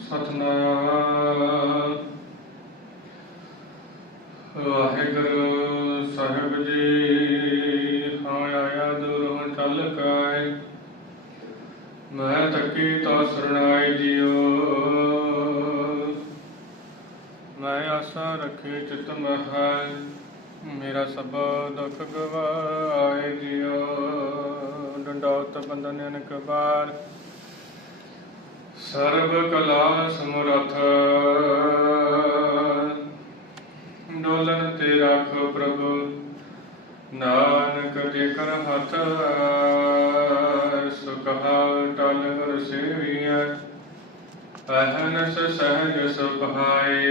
ਸਤਨਾਮ। ਵਾਹਿਗੁਰੂ ਸਾਹਿਬ ਜੀ, ਹਾਂ ਆਇਆ ਦੂਰੋਂ ਚੱਲ ਕਾਇ ਮੈਂ ਤੱਕੀ ਤਾਂ ਸਰਣਾਈ ਜਿਉ। ਮੈਂ ਆਸਾ ਰੱਖੇ ਚਿਤ ਮਹਿ, ਮੇਰਾ ਸਭ ਦੁੱਖ ਗਵਾਏ ਜਿਉ। ਡੰਡੋਤ ਬੰਦਨ ਅਨਕ ਬਾਰ ਸਰਬ ਕਲਾ ਸਮਰਥ। ਡੋਲਨ ਤੇ ਰੱਖ ਪ੍ਰਭੂ। ਨਾਨਕ ਦੇ ਕਰ ਹੱਥ ਸੁਖਾ ਟਲ ਹਰ ਸੇਵੀਐ। ਅਹਨਸ ਸਹਿਜ ਸੁਭਾਏ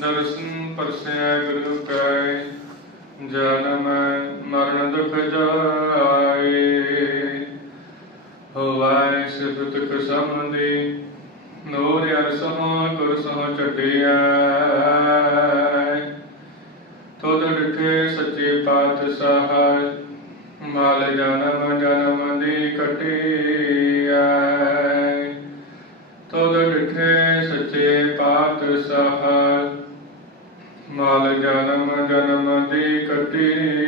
ਦਰਸ਼ਨ ਪਰਸੈ ਗੁਰੂ ਕੈ, ਜਨਮ ਮਰਨ ਦੁਖ ਜਾ ਨੂਰ ਅਰਸਹਾਂ ਗੁਰ ਸਹ ਚਟਿਆ ਤੋਦ ਡਿਠੇ ਸੱਚੇ ਪਾਤਸ਼ਾਹ, ਮਾਲ ਜਨਮ ਜਨਮ ਦੀ ਕਟਿਆ ਤੋਦ ਡਿਠੇ ਸੱਚੇ ਪਾਤਸ਼ਾਹ, ਮਾਲ ਜਨਮ ਜਨਮ ਦੀ ਕਟਿਆ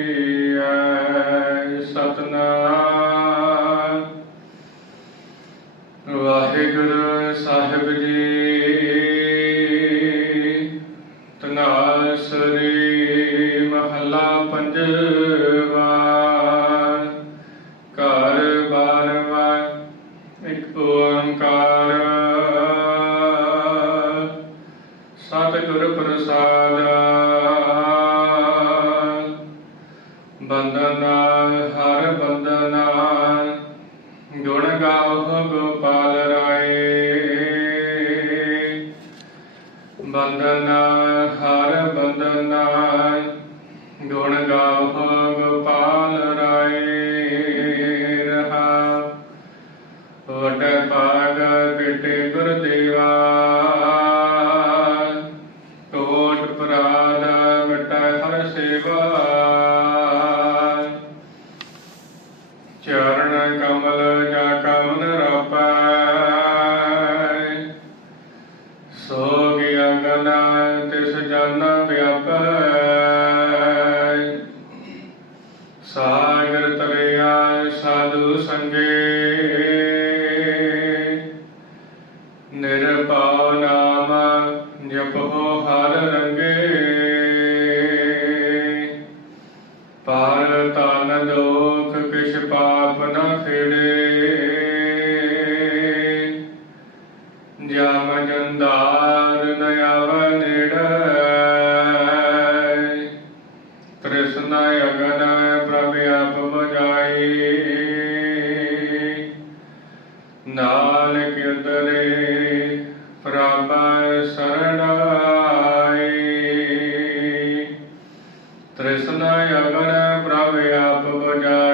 ਵਾਹਿਗੁਰੂ ਸਾਹਿਬ ਜੀ। ਤਨਾਸਰੀ ਮਹੱਲਾ ਪੰਜਵਾ। ਘਰ ਬਾਰਵਾ ਇੱਕ ਓੰਕਾਰ। ਸਤਿਗੁਰ ਪ੍ਰਸਾਦ। ਬੰਦਨਾ ਹਰ ਬੰਦਨਾ ਗੁਣ ਗਾਵੋ ਚਰਨ ਕਮਲ ਜਾ ਕਮਨ ਰਾਪੈ। ਗਿਆ ਅਗਨ ਤਿਸ ਜਨ ਵਿਆਪੈ। ਸਾਗਰ ਤਰਿਆ ਸਾਧੂ ਸੰਗੇ। ਨਿਰਭਉ ਨਾਮ ਜਪੋ ਹਰ ਰੰਗੇ। ਪਰ ਤਨ ਦੋਖ ਕਿਛ ਪਾਪ ਨ ਖੇੜੇ। ਜਮ ਜੰਦਾਰ ਨ ਆਵੈ ਨੇੜੇ। ਤ੍ਰਿਸ਼ਨਾ ਅਗਨ ਪ੍ਰਭ ਆਪ ਬਜਾਈ ਨਾਲ ਅੰਦਰੇ ਪ੍ਰਭ ਸਰਣਾਈ ਤ੍ਰਿਸ਼ਨਾ ਅਗਨ ਪ੍ਰਭ ਆਪ ਬਜਾਈ